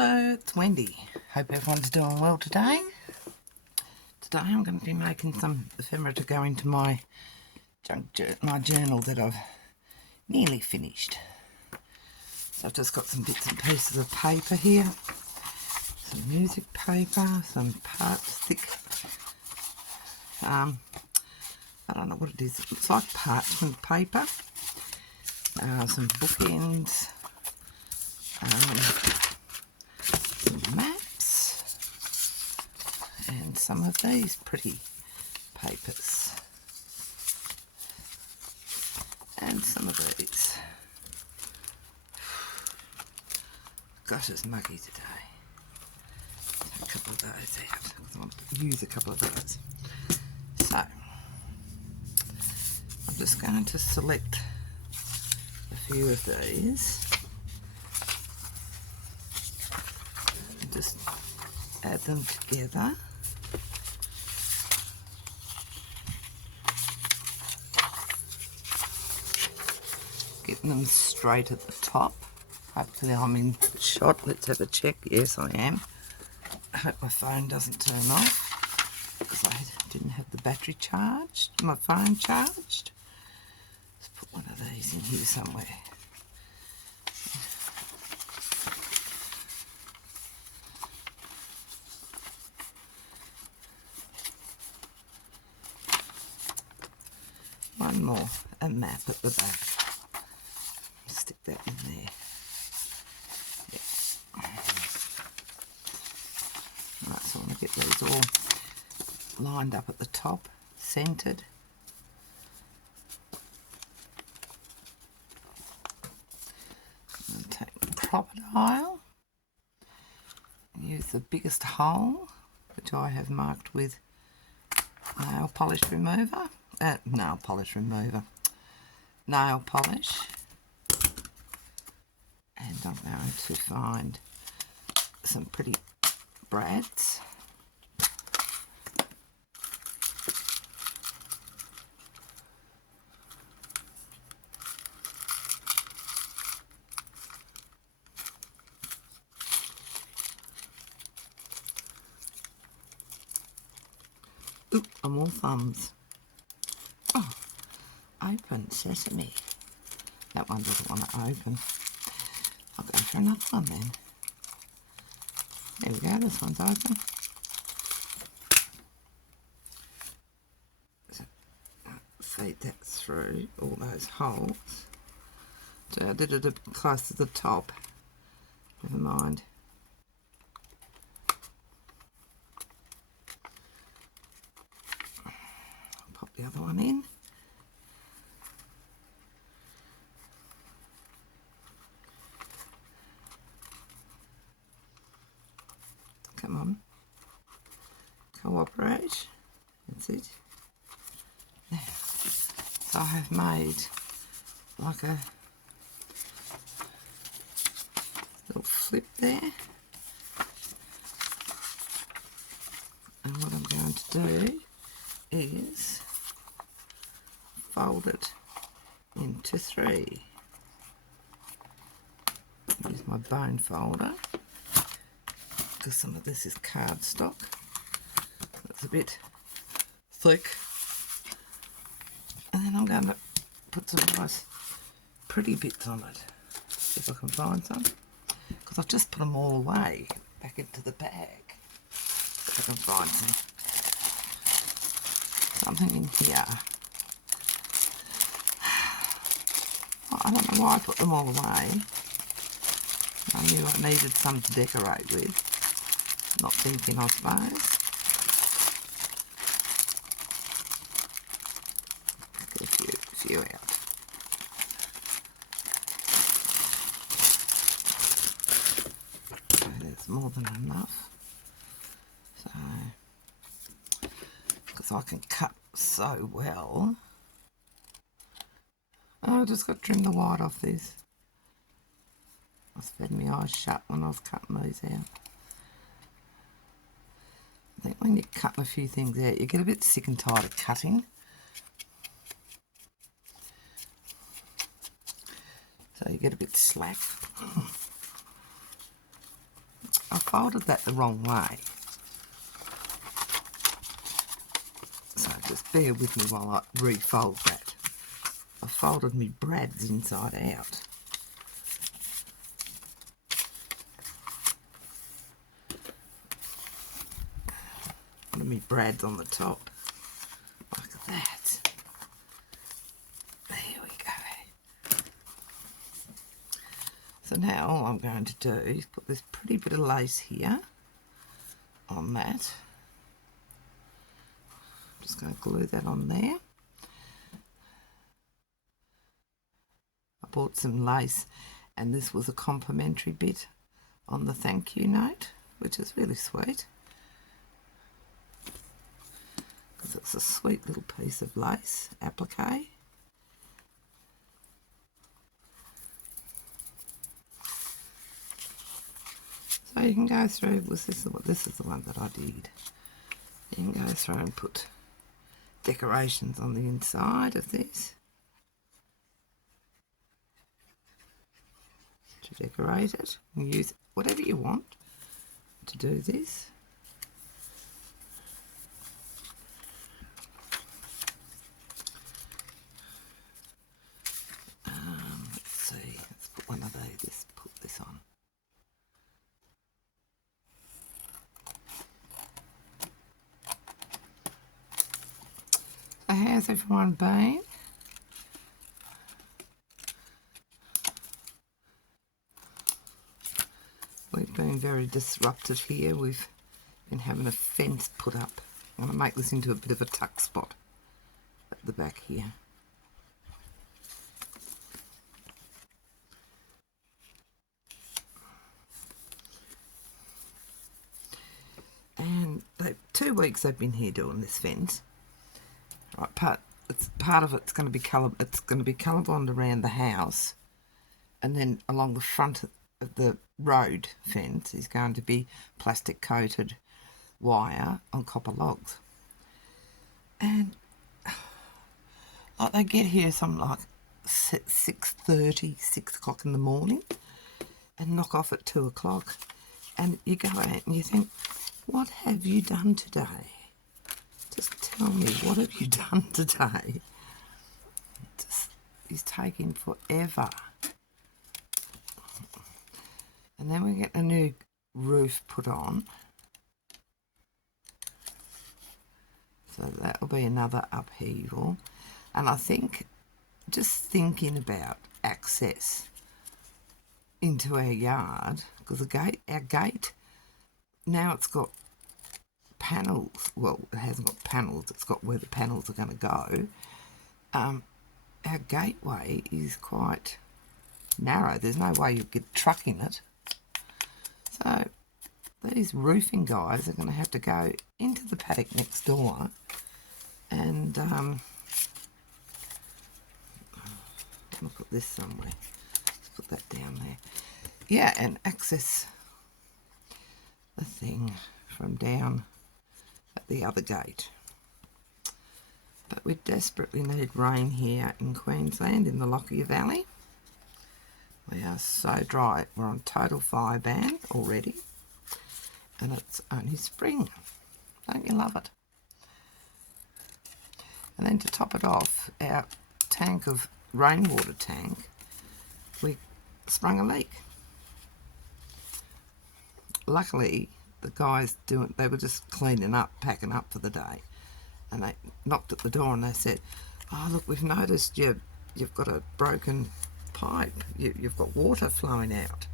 Hello, it's Wendy. Hope everyone's doing well today. Today I'm going to be making some ephemera to go into my journal that I've nearly finished. So I've just got some bits and pieces of paper here. Some music paper, some thick, I don't know what it is. It's like parchment paper. Some bookends. Some maps. And some of these pretty papers. And some of these. Gosh, it's muggy today. A couple of those out because I want to use a couple of those. So, I'm just going to select a few of these and just add them together. Getting them straight at the top. Hopefully I'm in shot. Let's have a check. Yes, I am. I hope my phone doesn't turn off because I didn't have the battery charged, my phone charged. Let's put one of these in here somewhere. One more, a map at the back. Stick that in there. Right, so I want to get these all lined up at the top, centered. I'm going to take the crocodile and use the biggest hole, which I have marked with nail polish, and I'm going to find some pretty brads. Oop, I'm all thumbs. Oh, open sesame. That one doesn't want to open. I'll go for another one then. There we go, this one's open. So, feed that through all those holes. So I did it a bit close to the top. Never mind. Pop the other one in. Come on. Cooperate. That's it. Now, so I have made like a little flip there. And what I'm going to do is fold it into three. Use my bone folder because some of this is cardstock. It's a bit thick. And then I'm going to put some nice pretty bits on it, if I can find some. Because I've just put them all away back into the bag. If I can find something in here. Oh, I don't know why I put them all away. I knew I needed some to decorate with. Not thinking, I suppose. Get a few out. So there's more than enough. So, because I can cut so well. Oh, I just got to trim the white off this. I was having my eyes shut when I was cutting these out. I think when you're cutting a few things out, you get a bit sick and tired of cutting. So you get a bit slack. I folded that the wrong way. So just bear with me while I refold that. I folded me brads inside out. One of me brads on the top. Like that. There we go. So now all I'm going to do is put this pretty bit of lace here on that. I'm just going to glue that on there. I bought some lace and this was a complimentary bit on the thank you note, which is really sweet. Because it's a sweet little piece of lace applique. So you can go through, this is the one that I did. You can go through and put decorations on the inside of this to decorate it. You can use whatever you want to do this. Let's see, let's put one of these, let's put this on. So how's everyone been? We've been very disrupted here. We've been having a fence put up. I'm going to make this into a bit of a tuck spot at the back here. And 2 weeks they've been here doing this fence. Right, part of it's going to be colorbond around the house, and then along the front of the road fence is going to be plastic coated wire on copper logs. And like they get here something like 6:30, 6 o'clock in the morning, and knock off at 2 o'clock. And you go out and you think, what have you done today? Just tell me, what have you done today? It's taking forever. And then we get a new roof put on. So that will be another upheaval. And I think, just thinking about access into our yard, because our gate, now it's got panels. Well, it hasn't got panels, it's got where the panels are going to go. Our gateway is quite narrow. There's no way you get a truck in it. So these roofing guys are going to have to go into the paddock next door and I'll put this somewhere. Let's put that down there. Yeah, and access the thing from down at the other gate. But we desperately need rain here in Queensland in the Lockyer Valley. We are so dry. We're on total fire ban already. And it's only spring. Don't you love it? And then to top it off, our rainwater tank, we sprung a leak. Luckily, the guys they were just cleaning up, packing up for the day. And they knocked at the door and they said, oh, look, we've noticed you've got a broken pipe. You've got water flowing out.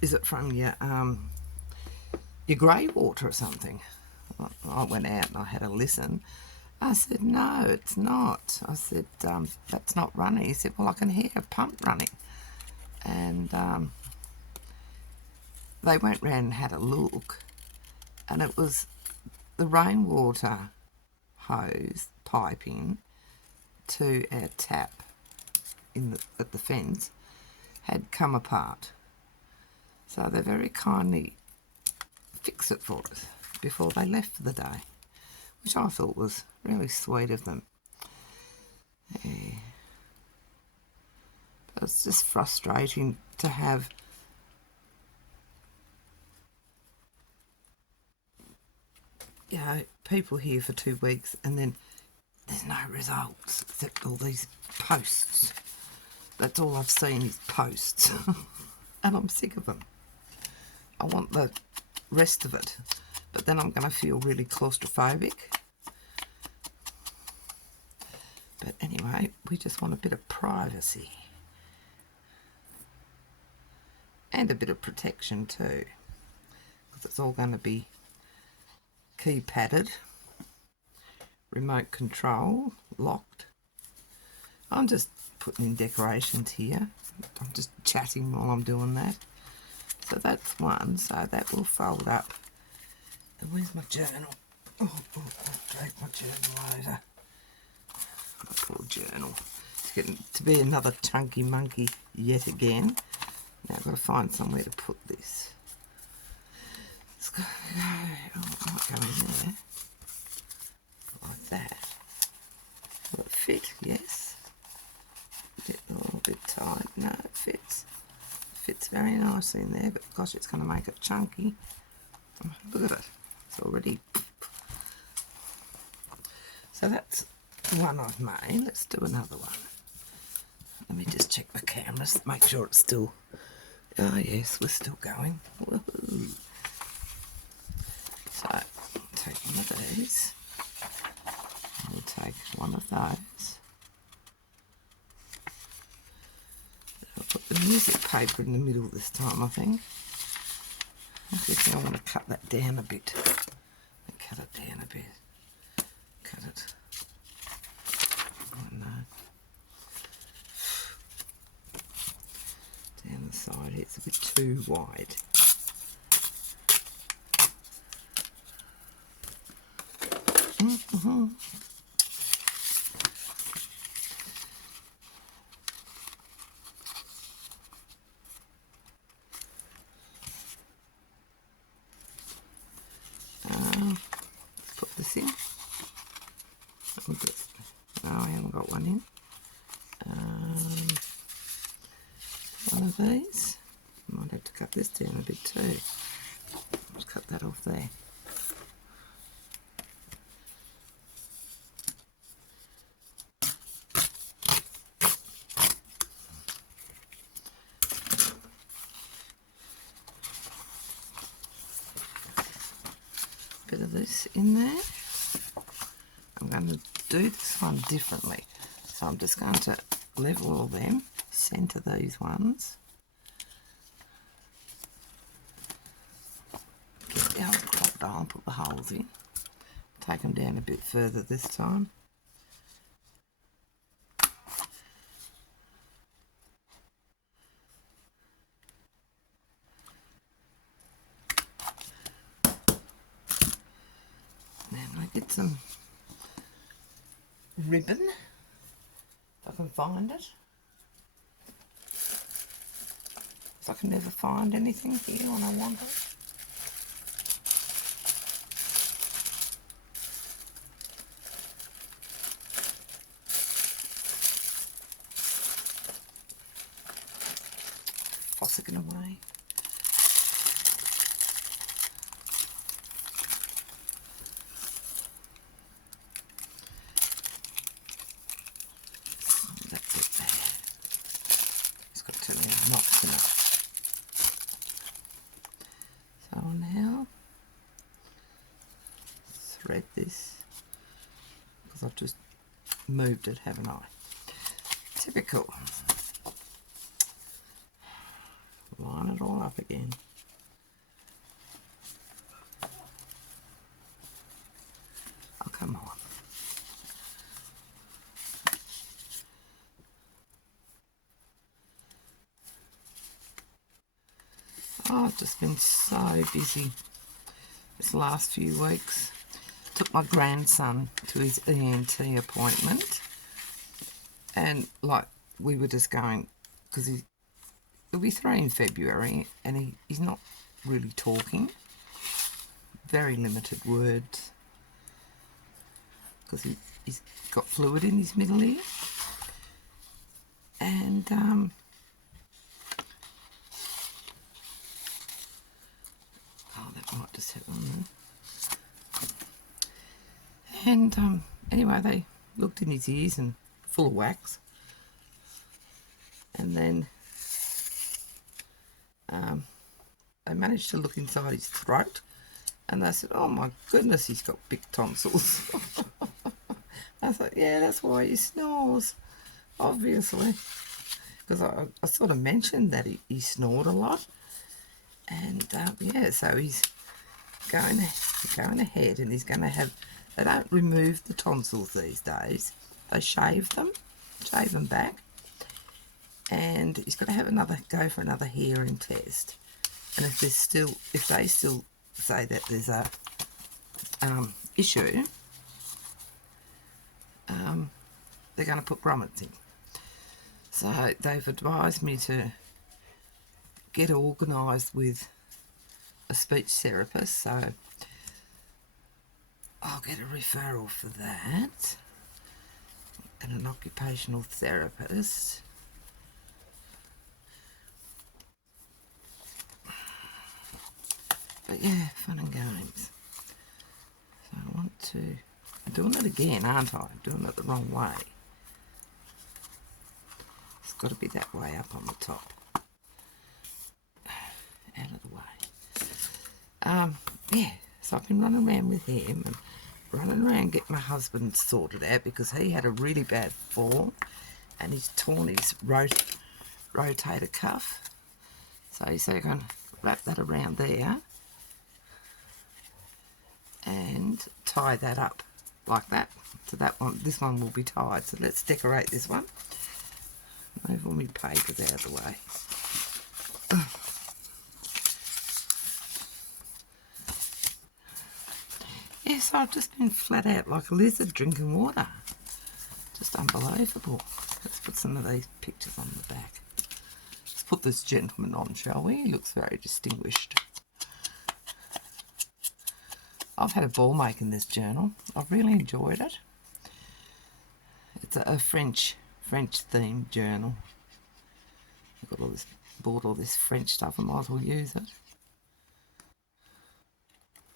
Is it from your grey water or something? I went out and I had a listen. I said, no, it's not. I said, that's not running. He said, well, I can hear a pump running. And they went round and had a look, and it was the rainwater hose piping to our tap at the fence had come apart. So they very kindly fixed it for us before they left for the day, which I thought was really sweet of them. Yeah. But it's just frustrating to have you know, people here for 2 weeks and then there's no results except all these posts. That's all I've seen is posts. And I'm sick of them. I want the rest of it, but then I'm going to feel really claustrophobic. But anyway, we just want a bit of privacy. And a bit of protection too. Because it's all going to be keypadded, remote control, locked. I'm just putting in decorations here. I'm just chatting while I'm doing that. So that's one, so that will fold up. And where's my journal? Oh, I'll drag my journal over. My poor journal. It's getting to be another chunky monkey yet again. Now I've got to find somewhere to put this. It's got to go, oh, it might go in there. Like that. Will it fit? Yes. A little bit tight. No, it fits. It fits very nicely in there, but gosh, it's going to make it chunky. Look at it. It's already... So that's one I've made. Let's do another one. Let me just check the cameras, make sure it's still... Oh yes, we're still going. Woohoo! So, I'll take one of these. We'll take one of those. I'll put the music paper in the middle this time, I think. I want to cut that down a bit. Cut it down a bit. Cut it. Oh no. Down the side, it's a bit too wide. Let's put this in. No, I haven't got one in. One of these. Might have to cut this down a bit too. Let's cut that off there. Bit of this in there. I'm going to do this one differently. So I'm just going to level all them, centre these ones. Get the old crocodile and put the holes in. Take them down a bit further this time. Get some ribbon, if I can find it. If I can never find anything here when I want it. Fossicking away. So now thread this because I've just moved it, haven't I? Typical. Line it all up again. Oh, come on. Oh, I've just been so busy this last few weeks. Took my grandson to his ENT appointment, and like we were just going because he'll be 3 in February, and he's not really talking. Very limited words because he's got fluid in his middle ear, and oh, that might just hit on there. And anyway, they looked in his ears and full of wax. And then they managed to look inside his throat, and they said, oh my goodness, he's got big tonsils. I thought, yeah, that's why he snores, obviously. Because I sort of mentioned that he snored a lot. And yeah, so he's going ahead, and he's going to have, they don't remove the tonsils these days. They shave them back. And he's got to have go for another hearing test. And if they still say that there's a issue, they're going to put grommets in. So they've advised me to get organised with a speech therapist. So I'll get a referral for that, and an occupational therapist. But yeah, fun and games. So I want to... I'm doing it again, aren't I? I'm doing it the wrong way. It's got to be that way up on the top. Out of the way. Yeah, so I've been running around with him and running around getting my husband sorted out, because he had a really bad fall and he's torn his rotator cuff. So he's going to wrap that around there and tie that up like that. So this one will be tied. So let's decorate this one. Move all my papers out of the way. Yeah, so I've just been flat out like a lizard drinking water. Just unbelievable. Let's put some of these pictures on the back. Let's put this gentleman on, shall we? He looks very distinguished. I've had a ball making this journal. I've really enjoyed it. It's a French themed journal. I've got bought all this French stuff, I might as well use it.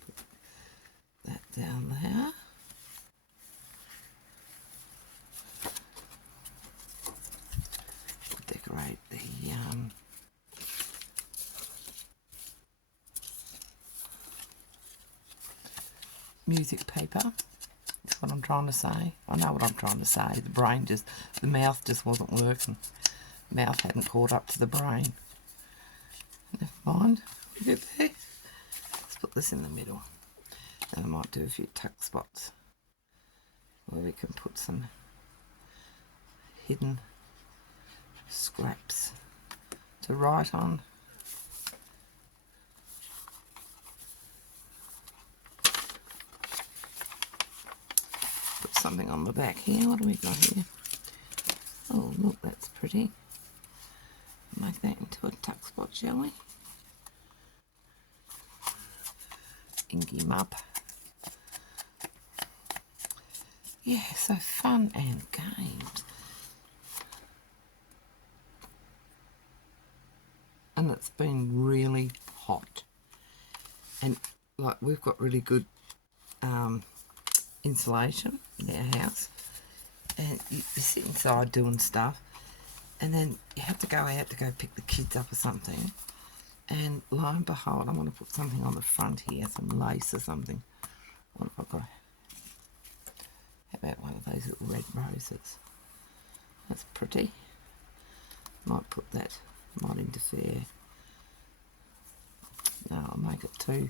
Put that down there. Decorate the music paper. That's what I'm trying to say. I know what I'm trying to say. The mouth just wasn't working. The mouth hadn't caught up to the brain. Never mind. We get there. Let's put this in the middle. And I might do a few tuck spots where we can put some hidden scraps to write on. Put something on the back here. What do we got here? Oh, look, that's pretty. Make that into a tuck spot, shall we? Ink him up. Yeah, so fun and games. And it's been really hot. And like, we've got really good insulation in our house. And you sit inside doing stuff, and then you have to go out to go pick the kids up or something. And lo and behold, I want to put something on the front here, some lace or something. What have I got? How about one of those little red roses? That's pretty. Might put that, might interfere. No, I'll make it too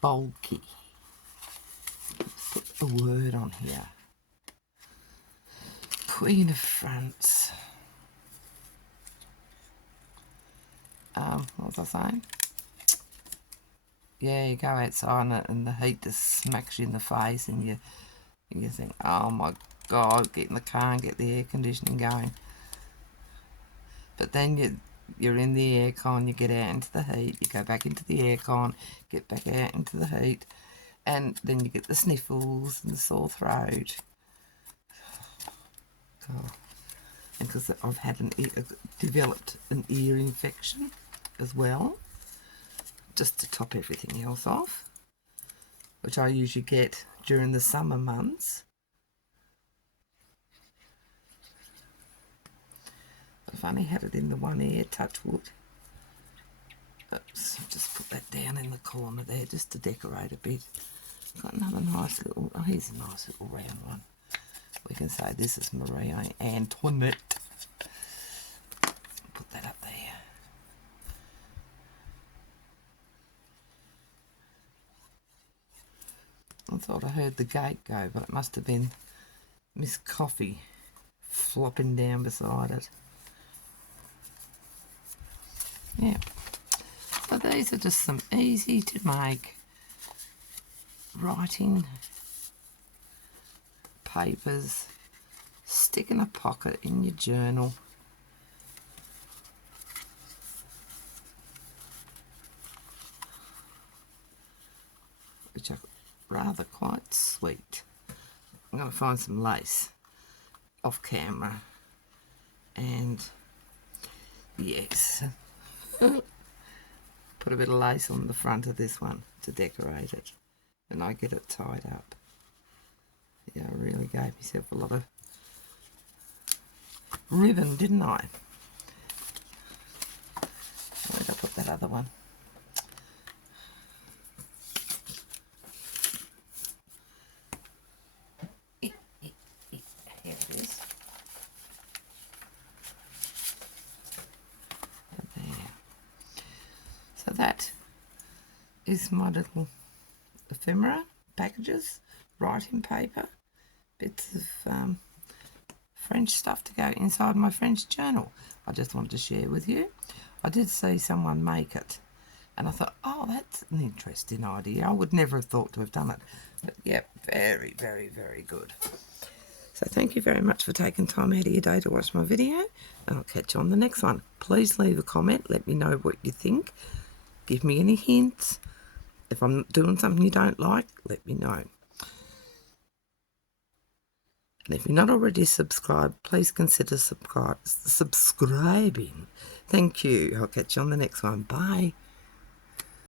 bulky. Let's put a word on here. Queen of France. What was I saying? Yeah, you go outside and the heat just smacks you in the face, and you think, oh my God, get in the car and get the air conditioning going. But then you're in the aircon, you get out into the heat, you go back into the aircon, get back out into the heat, and then you get the sniffles and the sore throat. God. And because I've had developed an ear infection as well, just to top everything else off, which I usually get during the summer months. I've only had it in the one ear, touch wood. Oops, I'll just put that down in the corner there just to decorate a bit. Got another nice little, oh, here's a nice little round one. We can say this is Marie Antoinette. Put that up there. I thought I heard the gate go, but it must have been Miss Coffee flopping down beside it. Yeah. So these are just some easy to make writing papers. Stick in a pocket in your journal. Which are rather quite sweet. I'm going to find some lace off camera. And yes, put a bit of lace on the front of this one to decorate it. And I get it tied up. Yeah, I really gave myself a lot of ribbon, didn't I? Where'd I put that other one? Here it is. And there. So that is my little ephemera packages, writing paper, bits of French stuff to go inside my French journal. I just wanted to share with you. I did see someone make it and I thought, oh, that's an interesting idea. I would never have thought to have done it. But yeah, very, very, very good. So thank you very much for taking time out of your day to watch my video, and I'll catch you on the next one. Please leave a comment, let me know what you think. Give me any hints. If I'm doing something you don't like, let me know. And if you're not already subscribed, please consider subscribing. Thank you. I'll catch you on the next one. Bye.